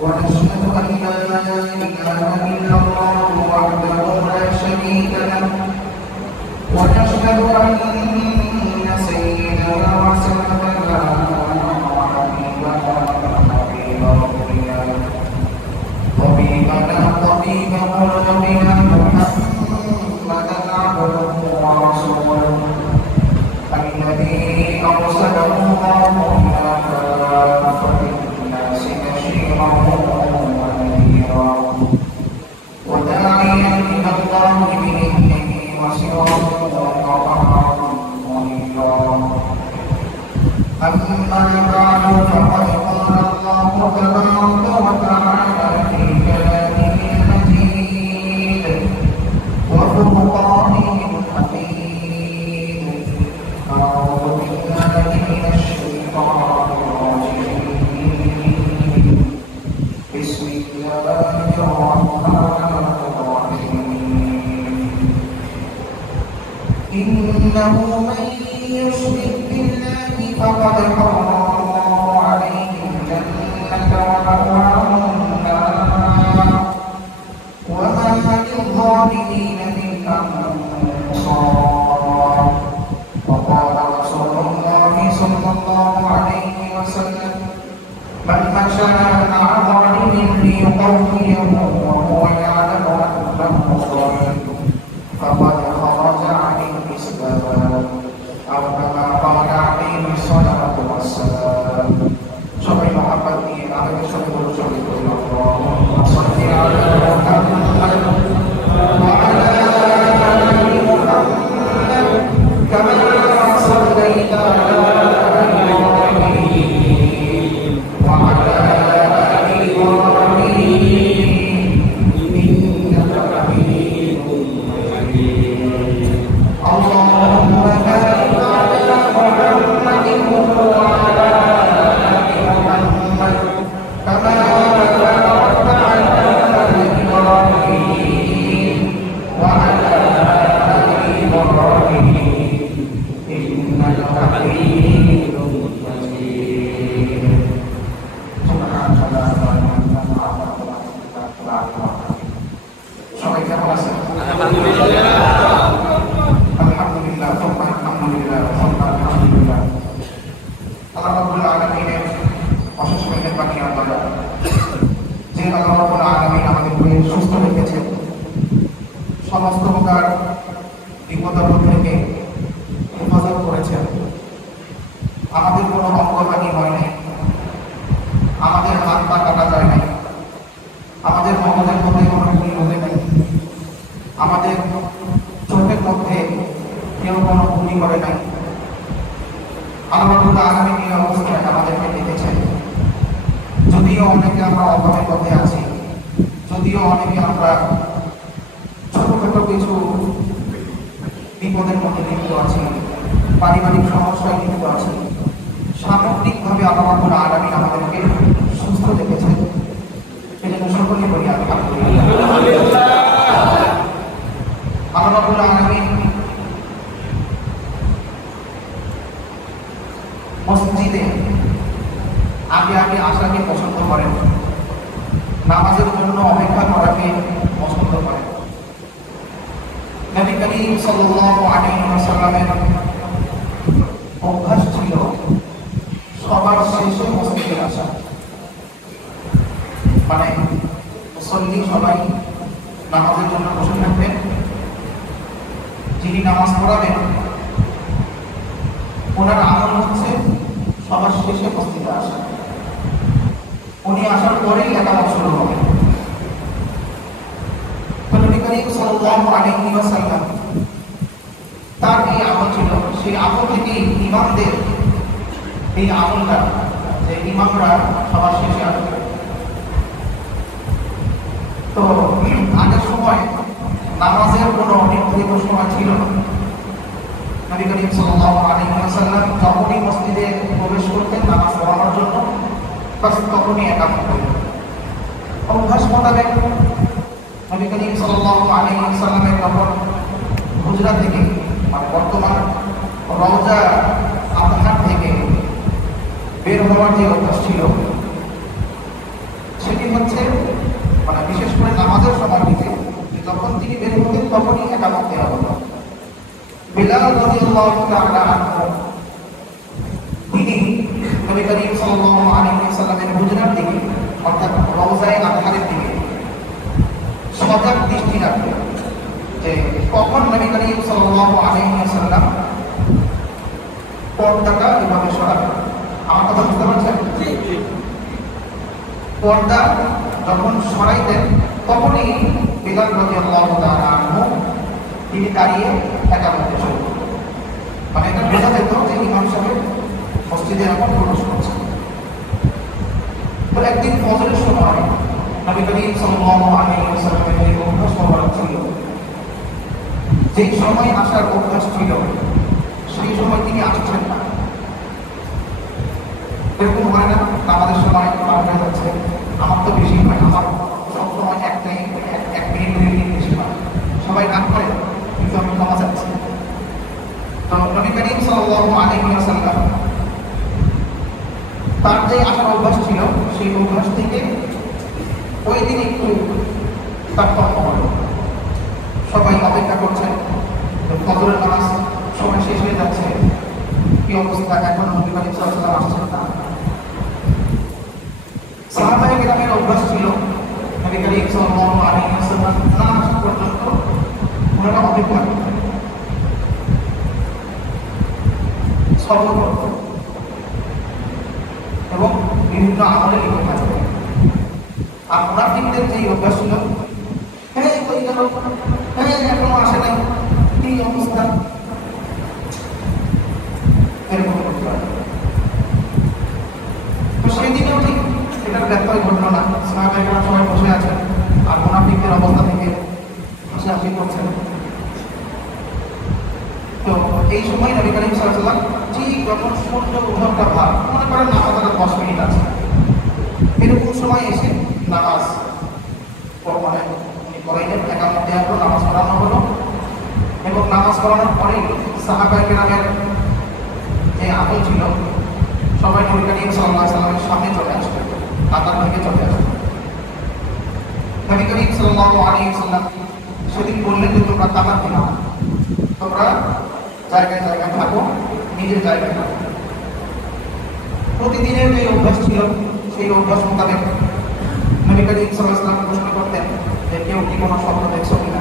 ونشهد أن لا إله إلا الله وحده لا شريك له ونشهد أن سيدنا وسندنا وحبيبنا طبيبنا طبيب قلوبنا محمدا عبده ورسوله الذي أرسله الله إلى كافة الناس بشيرا ونذيرا وداعيا إلى الله بإذنه وسراجا منيرا أما بعد فقد قال الله تبارك وتعالى في كلامه المجيد وفرقانه الحميد أعوذ بالله من الشيطان الرجيم بسم الله الرحمن الرحيم إنه من يشرك بالله فقد حرم الله عليه الجنة ومأواه النار وما للظالمين من أنصار وقال رسول الله صلى الله عليه وسلم من مشى مع ظالم ليقويه وهو يعلم أنه ظالم فقد خرج عن الإسلام أو كما قال عليه الصلاة والسلام شكر محمد أهل شكر اللهم صل على محمد وعلى آل محمد كما صليت على إبراهيم وعلى آل إبراهيم إنك حميد مجيد اللهم بارك على محمد وعلى آل محمد كما باركت على إبراهيم وعلى آل إبراهيم إنك حميد مجيد سبحان الله সবাই কেমন আছেন? আলহামদুলিল্লাহ আলহামদুলিল্লাহ আলহামদুলিল্লাহ আল্লাহ রাব্বুল আলামিনের অশেষ মেহেরবানি আমরা যে আল্লাহ রাব্বুল আলামিন আমাদেরকে সুস্থ রেখেছেন সমস্ত প্রকার বিপদ থেকে হেফাজত করেছেন আমাদের কোনো অঙ্গহানি হয় নাই আমাদের হাত পা কাটা যায় নাই আমাদের মগজের মধ্যে কোনো ভুল হতে নাই আমাদের চোখের মধ্যে কেউ কোনো ভুলি করে নাই আল্লাহ রাব্বুল আলামিন এই অবস্থায় আমাদেরকে রেখেছেন যদিও অনেকে আমরা অভাবের মধ্যে আছি যদিও অনেকে আমরা ছোটখাটো কিছু বিপদের মধ্যে লিপ্ত আছি পারিবারিক সমস্যায় লিপ্ত আছি সামগ্রিকভাবে আল্লাহ রাব্বুল আলামিন আমাদেরকে সুস্থ রেখেছেন এজন্য সকলে বলি আলহামদুলিল্লাহ আল্লাহ রাব্বুল আলামিন মসজিদে আগে আগে আসাকে পছন্দ করেন নামাজের জন্য অপেক্ষা করাকে পছন্দ করেন নবী করিম সাল্লাল্লাহু আলাইহি ওয়াসাল্লামের অভ্যাস ছিল সবার শেষে মসজিদে আসা মানে মুসল্লি সবাই নামাজের জন্য বসে থাকবেন যিনি নামাজ পড়াবেন ওনার আমল হচ্ছে সবার শেষে মসজিদে আসা উনি আসার পরেই একামত শুরু হবে নবী করিম সাল্লাল্লাহু আলাইহি ওয়াসাল্লাম তার এই আমল ছিল সেই আমল থেকে ইমামদের এই আমলটা যে ইমামরা সবার শেষে আসবে তো আগের সময় নামাজের কোনো নির্ধারিত সময় ছিল না নবী করিম সাল্লাল্লাহু আলাইহি ওয়াসাল্লাম যখনই মসজিদে প্রবেশ করতেন নামাজ পড়ানোর জন্য বাস তখনই একামত করতেন অভ্যাস মোতাবেক নবী করিম সাল্লাল্লাহু আলাইহি ওয়াসাল্লামের যখন হুজরা থেকে মানে বর্তমান রওজা আবহার থেকে বের হওয়ার যে অভ্যাস ছিল সেটা সেটি হচ্ছে মানে বিশেষ করে নামাজের সময়টিতে যখন তিনি বের হতেন তখনই একামত দেওয়া হতো। বিলাল রাদিয়াল্লাহু তাআলা আনহু তিনি নবী করিম সাল্লাল্লাহু আলাইহি ওয়াসাল্লামের হুজরার দিকে অর্থাৎ রওজায়ে আতহারের দিকে সজাগ দৃষ্টি রাখতেন যে কখন নবী করিম সাল্লাল্লাহু আলাইহি ওয়াসাল্লাম পর্দাটা এভাবে সরাবেন। আমার কথা বুঝতে পারছেন? পর্দা যখন সরাইতেন তখনই বিলাল রাদিয়াল্লাহু তাআলা আনহু তিনি দাঁড়িয়ে একামতে শুরু করতেন। মানে এটা বোঝা যেত যে ইমাম সাহেব মসজিদে এখন প্রবেশ করছে। তো একদিন ফজরের সময় নবী করিম সাল্লাল্লাহু আলাইহি ওয়াসাল্লামের এই অভ্যাস মোবারক ছিল, যেই সময় আসার অভ্যাস ছিল সেই সময় তিনি আসছেন না। এরকম হয় না আমাদের সময় পার হয়ে যাচ্ছে, আমার তো বেশি হয়, আমার সবসময় এক মিনিট 2 মিনিট বেশি হয়, সবাই রাগ করে কিন্তু আমি ক্ষমা চাচ্ছি। তো নবী করিম সাল্লাল্লাহু আলাইহি ওয়াসাল্লাম তার যে আসার অভ্যাস ছিল সেই অভ্যাস থেকে ওই দিন একটু তারতম্য হলো। সবাই অপেক্ষা করছেন, ফজরের নামাজ সময় শেষ হয়ে যাচ্ছে, কি অবস্থা, এখন নবী করিম সাল্লাল্লাহু আলাইহি ওয়াসাল্লাম আসছেন না। সাহাবায়ে কেরামের অভ্যাস ছিল নবী করিম সাল্লাল্লাহু আলাইহি ওয়াসাল্লাম না আসা পর্যন্ত ওনারা অপেক্ষা করতেন, সবর করতেন এবং বিভিন্ন আমলে লিখে থাকতেন। আর মুনাফিকদের যে অভ্যাস ছিল, হ্যাঁ কই গেল, হ্যাঁ এখনো আসে নাই, কি অবস্থা, এরকম করতে পারে। তো সেই দিনেও ঠিক এটার ব্যত্যয় ঘটল না। সাহাবায়ে কেরাম সবাই বসে আছেন আর মুনাফিকদের অবস্থা থেকে হাসাহাসি করছেন। তো এই সময় নবী করিম সাল্লাল্লাহু আলাইহি ওয়াসাল্লাম ঠিক যখন সূর্য উঠোনটা ভাব, মনে করেন নামাজ 10 মিনিট আছে, এরকম সময় এসে নামাজ মানে পড়াইলেন, একামত দেওয়া হলো, নামাজ পড়ানো হলো এবং নামাজ পড়ানোর পরেই সাহাবায়ে কেরামের যে আমল ছিল সবাই নবী করিম সাল্লাল্লাহু আলাইহি ওয়াসাল্লামের সামনে চলে আসতেন, কাতার থেকে চলে আসতেন। নবী করিম সাল্লাল্লাহু আলাইহি ওয়াসাল্লাম সেদিন বললেন যে তোমরা কাতার থেকে না, তোমরা জায়গায় জায়গায় থাকো, নিজের জায়গায় থাকো। প্রতিদিনের যে অভ্যাস ছিল সেই অভ্যাস মোতাবেক নবী করিম সাল্লাল্লাহু আলাইহি ওয়াসাল্লাম প্রশ্ন করতেন যে কেউ কি কোনো স্বপ্ন দেখছো কিনা,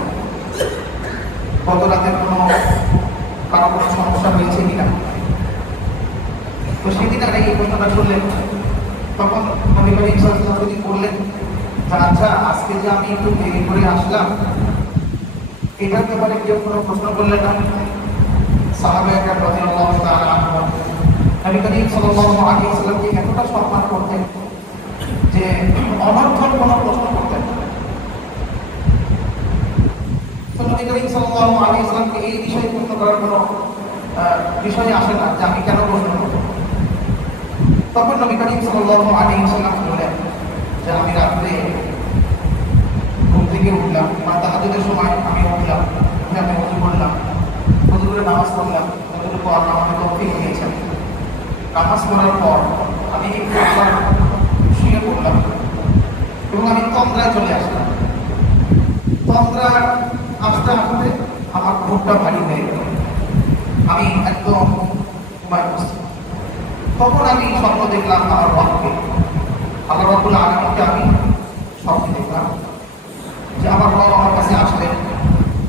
গত রাতের কারো কোনো সমস্যা হয়েছে কিনা। তো সেদিন আর এই প্রশ্নটা শুনলেন, তখন নবী করিম সাল্লাল্লাহু আলাইহি ওয়াসাল্লাম বললেন যে আচ্ছা আজকে যে আমি একটু দেরি করে আসলাম এটার ব্যাপারে কেউ কোনো প্রশ্ন করলেন না। সাহাবায়ে কেরাম রাদিয়াল্লাহু তাআলা আনহুম নবী করিম সাল্লাল্লাহু আলাইহি ওয়াসাল্লামকে এতটা সম্মান করতেন যে অনর্থক কোনো প্রশ্ন করতেন না। তো নবী করিম সাল্লাল্লাহু আলাইহি ওয়াসাল্লামকে এই বিষয়ে প্রশ্ন করার কোনো বিষয় আসে না যে আমি কেন প্রশ্ন করব। তখন নবী করিম সাল্লাল্লাহু আলাইহি ওয়াসাল্লাম বললেন যে আমি রাত্রে ঘুম থেকে উঠলাম, তাহাজ্জুদের সময় আমি উঠলাম, আমি ওযু করলাম, ওযু করে নামাজ পড়লাম, যতটুকু আল্লাহ আমাকে তৌফিক দিয়েছেন। নামাজ পড়ার পর আমি একটু আবার শুয়ে পড়লাম এবং আমি তন্দ্রায় চলে আসলাম। তন্দ্রা আসতে আসতে আমার ঘুমটা ভারী হয়ে গেল, আমি একদম ঘুমায় বসছি। তখন আমি স্বপ্ন দেখলাম আমার রবকে, আল্লাহ রাব্বুল আলামিনকে আমি স্বপ্নে দেখলাম যে আমার রব আমার কাছে আসলেন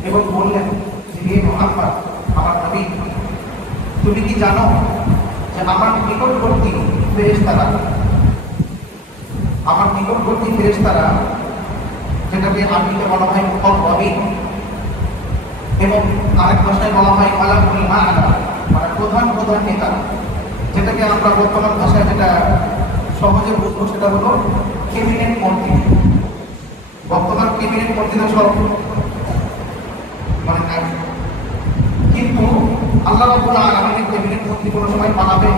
এবং বললেন যে হে মুহাম্মদ আমার নবী, তুমি কি জানো যে আমার নিকটবর্তী ফেরেশতারা, আমার নিকটবর্তী ফেরেশতারা যেটাকে আরবিতে বলা হয় মুকাররাবিন এবং আরেক ভাষায় বলা হয় মালাকুল আ'লা, মানে প্রধান প্রধান নেতা, যেটাকে আমরা বর্তমান ভাষায় যেটা সহজে বুঝবো সেটা হলো ক্যাবিনেট মন্ত্রী। বর্তমান ক্যাবিনেট মন্ত্রীরা সব মানে নাই, কিন্তু আল্লাহ রাব্বুল আলামিনের ক্যাবিনেট মন্ত্রী কোনো সময় পালাবে?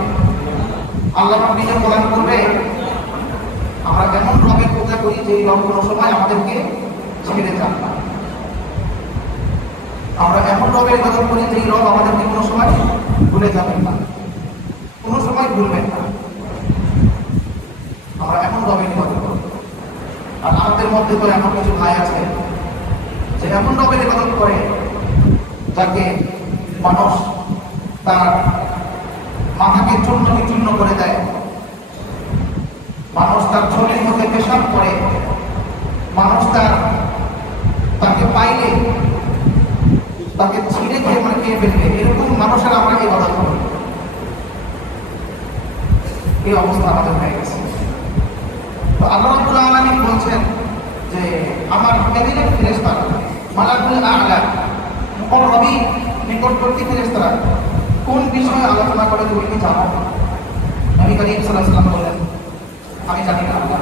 আল্লাহ নিজে প্রদান করবে। আমরা এমন রবের পূজা করি যে রব কোনো সময় আমাদেরকে ছেড়ে যান না। আমরা এমন রবের ইবাদত করি যে রব আমাদেরকে কোনো সময় ভুলে যাবেন না, কোনো সময় ভুলবেন না। আমরা এমন রবের ইবাদত করি। আর আমাদের মধ্যে তো এমন কিছু ভাই আছে যে এমন রবের ইবাদত করে যাকে মানুষ তার মাথাকে চূর্ণ বিচূর্ণ করে দেয়, মানুষ তার ছোটের মধ্যে পেশাব করে, মানুষ তাকে পাইলে তাকে ছিঁড়ে খেয়ে মানে খেয়ে ফেলবে, এরকম মানুষের আমরা ইবাদত করি। এই অবস্থা আমাদের হয়ে গেছে। তো আল্লাহ রাব্বুল আলামিন বলছেন যে আমার ক্যাবিনেট ফেরেশতারা মালাকুল আ'লা মুকাররাবিন নিকটবর্তী ফেরেশতারা কোন বিষয়ে আলোচনা করে তুমি কি জানো? নবী করিম সাল্লাল্লাহু আলাইহি ওয়াসাল্লাম বললেন আমি জানি না।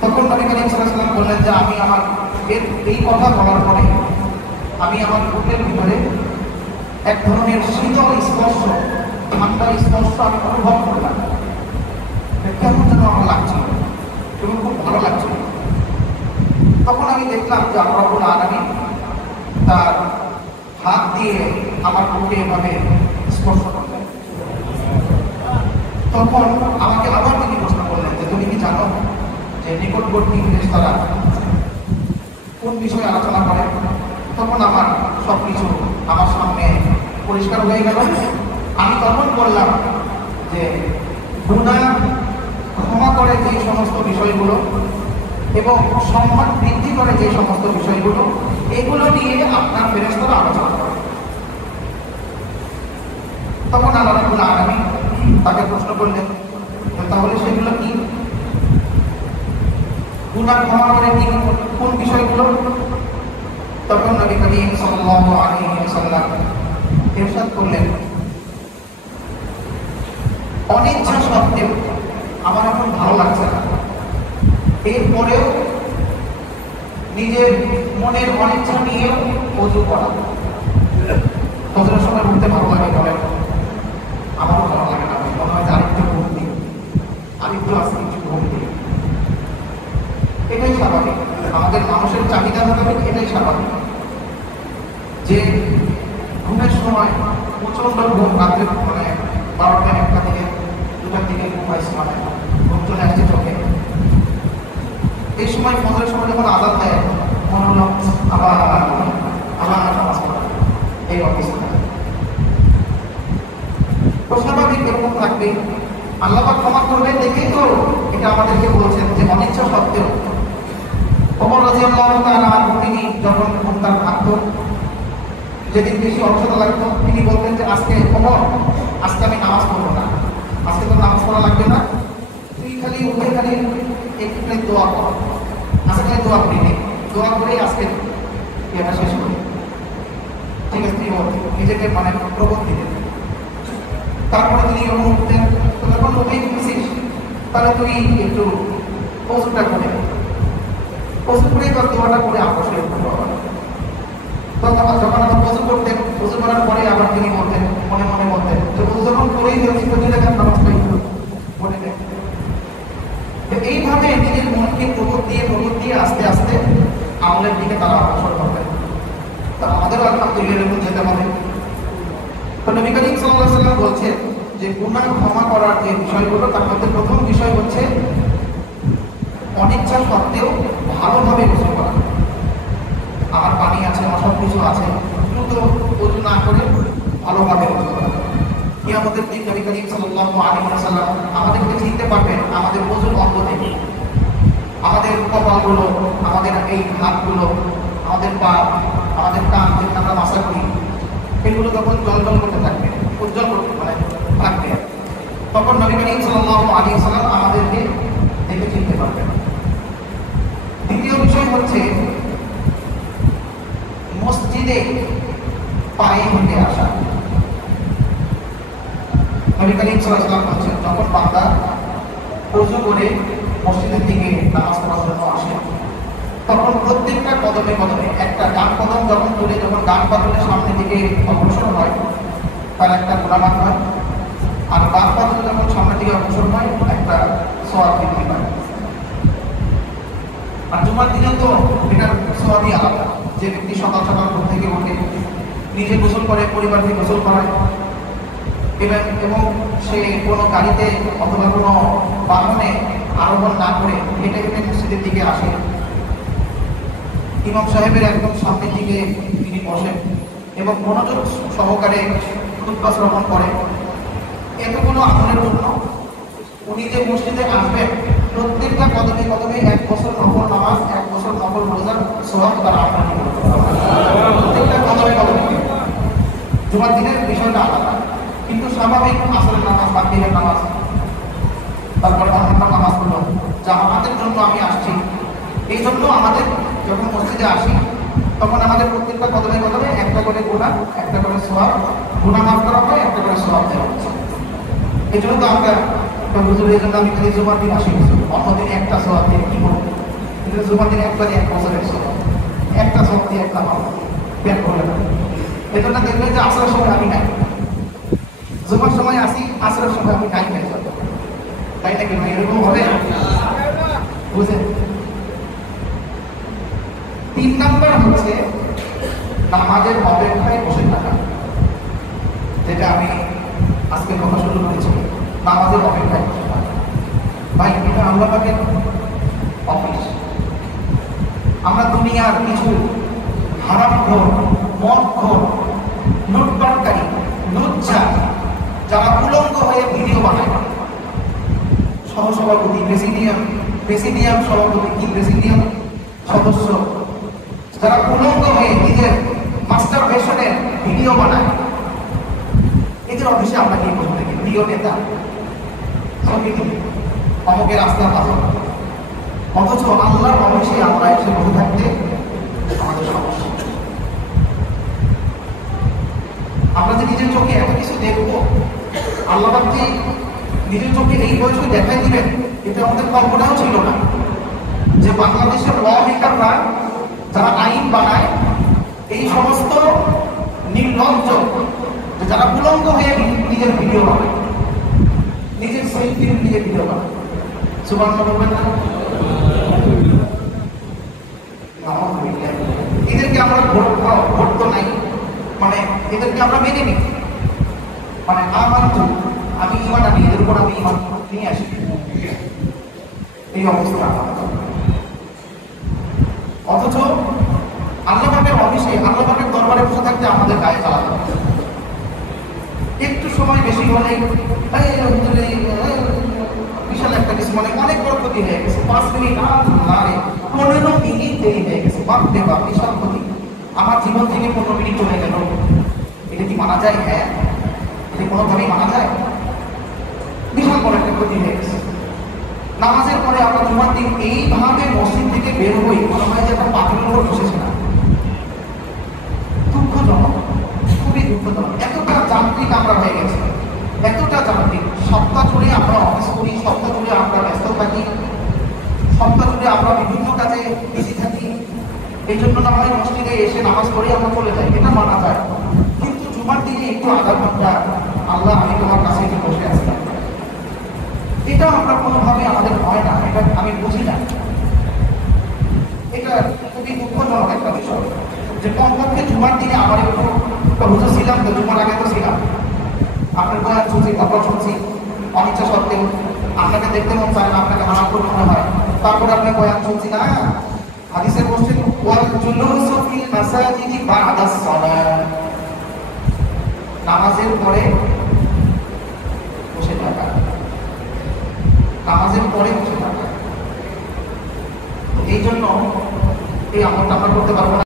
তখন নবী করিম সাল্লাল্লাহু আলাইহি ওয়াসাল্লাম বললেন যে আমি আমার এই কথা বলার পরে আমি আমার বুকের ভিতরে এক ধরনের শীতল স্পর্শ, ঠান্ডা স্পর্শ আমি অনুভব করলাম। কেমন যেন আমার লাগছিল এবং খুব ভালো লাগছিল। তখন আমি দেখলাম যে আল্লাহ রাব্বুল আলামিন তার হাত দিয়ে আমার বুকে এভাবে স্পর্শ করলেন। তখন আমাকে আবার তিনি প্রশ্ন করলেন যে তুমি কি জানো যে নিকটবর্তী ফেরেশতারা কোন বিষয়ে আলোচনা করে? তখন আমার সবকিছু আমার সামনে পরিষ্কার হয়ে গেল। আমি তখন বললাম যে গুনাহ ক্ষমা করে যে সমস্ত বিষয়গুলো এবং সম্মান বৃদ্ধি করে যে সমস্ত বিষয়গুলো, এগুলো নিয়ে আপনার ফেরেশতারা আলোচনা করে। তখন আল্লাহ রাব্বুল আলামিন তাকে প্রশ্ন করলেন তাহলে সেগুলো কি? গুনাহ ক্ষমা করে কি কোন বিষয়গুলো? তখন নবী করিম সাল্লাল্লাহু আলাইহি ওয়াসাল্লাম ইরশাদ করলেন অনিচ্ছা সত্ত্বেও আমার এখন ভালো লাগছে না, এরপরেও নিজের মনের অনিচ্ছা নিয়েও ওযু করা। ফজরের সময় উঠতে ভালো লাগে, বলেন আমারও ভালো লাগে না, মনে হয় যে আরেকটু ঘুম দিই, আরেকটু আজকে কিছু ঘুম দিই। এটাই স্বাভাবিক, আমাদের মানুষের চাহিদা মোতাবেক এটাই স্বাভাবিক যে ঘুমের সময় প্রচন্ড ঘুম, রাত্রে মানে 12টা 1টা থেকে 2টার দিকে ঘুম আসছে, মানে ঘুম চলে আসছে চোখে। এই সময় ফজরের সময় যখন আযান দেয় মনে হলো আবার নামাজ পড়া, এই অবস্থা তো স্বাভাবিক এরকম থাকবে। আল্লাহ পাক ক্ষমা করবেন দেখেই তো এটা আমাদেরকে বলছেন যে অনিচ্ছা সত্ত্বেও। ওমর রাদিয়াল্লাহু তাআলা আনহু তিনি যখন ঘুমটা ভাঙতো, যেদিন বেশি অসুস্থ লাগতো, তিনি বলতেন যে আজকে ওমর আজকে আমি নামাজ পড়বো না, আজকে তো নামাজ পড়া লাগবে না, তুই খালি উঠে খালি একটু দোয়া কর, আজকে খালি দোয়া করি নে, দোয়া করেই আজকে এটা শেষ করি। ঠিক আছে, তুই নিজেকে মানে প্রবোধ দিতেন। তারপরে তিনি যখন উঠতেন, যখন উঠেই খুশিস তাহলে তুই একটু ওযুটা করে ওযু করেই তোর দোয়াটা করে আপসে তখন যখন আবার ওযু করতেন, ওযু করার পরে আবার তিনি বলতেন মনে মনে বলতেন যে ওযু যখন করেই ফেলছি তো তুই দেখেন নামাজটা একটু পড়ে দেখ। এইভাবে নিজের মনকে প্রবোধ দিয়ে আস্তে আস্তে আমলের দিকে তারা অগ্রসর করবেন। তা আমাদেরও আলহামদুলিল্লাহ এরকম যেতে হবে। তো নবী করিম সাল্লাল্লাহু আলাইহি ওয়াসাল্লাম বলছেন যে গুনাহ ক্ষমা করার যে বিষয়গুলো তার মধ্যে প্রথম বিষয় হচ্ছে অনিচ্ছা সত্ত্বেও ভালোভাবে গোসল করা। আমার পানি আছে, আমার সব কিছু আছে, দ্রুত ওযু না করে ভালোভাবে গোসল করা। কিয়ামতের দিন নবী করিম সাল্লাল্লাহু আলাইহি ওয়াসাল্লাম আমাদেরকে চিনতে পারবেন আমাদের ওযুর অঙ্গ থেকে। আমাদের কপালগুলো, আমাদের এই হাতগুলো, আমাদের পা, আমাদের কান যেখানে আমরা মাসা করি, এগুলো তখন জল করতে থাকবে, উজ্জ্বল করতে মানে থাকবে। তখন নবী করিম সাল্লাল্লাহু আলাইহি ওয়াসাল্লাম আমাদেরকে দেখে চিনতে পারবেন। দ্বিতীয় বিষয় হচ্ছে মসজিদে পায়ে হেঁটে আসা। নবী করিম সাল্লাল্লাহু আলাইহি ওয়াসাল্লাম বলেছেন যখন বান্দা ওযু করে মসজিদের দিকে নামাজ পড়ার জন্য আসে, তখন প্রত্যেকটা কদমে কদমে একটা ডান কদম যখন তুলে যখন ডান পাথরের সামনে দিকে অগ্রসর হয় তার একটা গুনামাত হয়, আর বাম পাথর যখন সামনের দিকে অগ্রসর হয় একটা সওয়াব বৃদ্ধি পায়। আর জুমার দিনে তো এটার সওয়াবই আলাদা। যে ব্যক্তি সকাল সকাল ঘুম থেকে ওঠে, নিজে গোসল করে, পরিবারকে গোসল করায় এবং সে কোনো গাড়িতে অথবা কোনো বাহনে আরোহণ না করে হেঁটে হেঁটে মসজিদের দিকে আসে। ইমাম সাহেবের একদম সামনের দিকে তিনি বসেন এবং মনোযোগ সহকারে খুতবা শ্রবণ করেন। এতগুলো আমলের জন্য উনি যে মসজিদে আসবেন, প্রত্যেকটা কদমে কদমে 1 বছর নফল নামাজ, 1 বছর নফল রোজার সওয়াব তারা আমদানি করতে পারবে। প্রত্যেকটা কদমে কদমে। জুমার দিনের বিষয়টা আলাদা, কিন্তু স্বাভাবিক আসরের নামাজ, মাগরিবের নামাজ, তারপরে অন্যান্য নামাজগুলো জামাতের জন্য আমি আসছি। এই জন্য আমাদের যখন মসজিদে আসি তখন আমাদের প্রত্যেকটা কদমে কদমে একটা করে গুনাহ, একটা করে সওয়াব, গুনাহ মাফ করা হয়, একটা করে সওয়াব দেওয়া হচ্ছে। এই জন্য তো আমরা হুজুর, এই জন্য আমি খালি জুমার দিন আসি, অন্যদিন একটা সওয়াব দিয়ে কি করবো? কিন্তু জুমার দিন একবারে 1 বছরের সওয়াব, একটা সওয়াব দিয়ে একটা মাফ বের করে না। এই জন্য দেখবেন যে আসরের সময় আমি নাই, জুমার সময় আসি, আসরের সময় আমি নাই হয়ে যাবো। তাই নাকি ভাই? এরকম হবে? বুঝেন? 3 নাম্বার হচ্ছে নামাজের অপেক্ষায় বসে থাকা, যেটা আমি আজকে কথা শুরু করেছি। নামাজের অপেক্ষায় বসে থাকা ভাই, এটা আল্লাহ পাকের অফিস। আমরা দুনিয়ার কিছু হারামখোর, মদখোর, লুটপাটকারী, লুচ্চা, যারা উলঙ্গ হয়ে ভিডিও বানায়, সহসভাপতি, প্রেসিডিয়াম সভাপতি কি প্রেসিডিয়াম সদস্য, যারা উলঙ্গ হয়ে নিজের মাস্টার বেশনের ভিডিও বানায়, এদের অফিসে আমরা কি বসে থাকি? প্রিয় নেতা, অমুকের রাস্তা পাবো, অথচ আল্লাহর অফিসে আমরা এসে বসে থাকতে আমাদের সমস্যা। আমরা যে নিজের চোখে এত কিছু দেখবো, আল্লাহ যে নিজের চোখে এই বয়সে দেখাই দিবেন, এটা আমাদের কল্পনাও ছিল না। যে বাংলাদেশের ল মেকাররা যারা আইন বানায়, এই সমস্ত নির্লজ্জ যারা উলঙ্গ হয়ে নিজের ভিডিও বানায়, নিজের সেলফি নিজের ভিডিও বানায়, সুবহানাল্লাহ বলবেন না? এদেরকে আমরা ভোট তো নাই, মানে এদেরকে আমরা মেনে নিই, মানে আমি ইমান আনি, এদের উপর আমি ইমান নিয়ে আসি। এই অবস্থা। অথচ আল্লাহ পাকের অফিসে, আল্লাহ পাকের দরবারে বসে থাকতে আমাদের গায়ে জ্বালাতে হবে। একটু সময় বেশি হলে বিশাল একটা কিছু, মানে অনেক বড় ক্ষতি হয়ে গেছে। 5 মিনিট 15 মিনিট দেরি হয়ে গেছে, বাপরে বাপ, বিশাল ক্ষতি। আমার জীবন থেকে 15 মিনিট চলে গেল, এটা কি মানা যায়? হ্যাঁ, এটা কোনোভাবেই মানা যায়? বিশাল বড় একটা ক্ষতি হয়ে গেছে। নামাজের পরে আমরা জুমার দিন এইভাবে মসজিদ থেকে বের হই, মনে হয় যে একটা পাথরের উপর বসেছিলাম। দুঃখজনক, খুবই দুঃখজনক। এতটা যান্ত্রিক আমরা হয়ে গেছি, এতটা যান্ত্রিক। সপ্তাহ জুড়ে আমরা অফিস করি, সপ্তাহ জুড়ে আমরা ব্যস্ত থাকি, সপ্তাহ জুড়ে আমরা বিভিন্ন কাজে বিজি থাকি। এই জন্য না হয় মসজিদে এসে নামাজ পড়ে আমরা চলে যাই, এটা মানা যায়। কিন্তু জুমার দিনে একটু আধা ঘন্টা, আল্লাহ আমি তোমার কাছে এসে বসে আসলাম, এটা আমরা কোনোভাবে আমাদের হয় না, এটা আমি বুঝি না। এটা খুবই দুঃখজনক একটা বিষয় যে কমপক্ষে জুমার দিনে আমার একটু হুজুর ছিলাম তো, জুমার আগে তো ছিলাম, আপনার বয়ান শুনছি, কথা শুনছি, অনিচ্ছা সত্ত্বেও আপনাকে দেখতে মন চায় না, আপনাকে হারাম করে মনে হয়, তারপরে আপনার বয়ান শুনছি না। হাদিসে বলছেন ওয়াল জুলুসু ফিল মাসাজিদি বা'দা সালাত, নামাজের পরে বসে থাকা, নামাজের পরে বসে থাকা। এই জন্য এই আমলটা আমরা করতে পারবো না।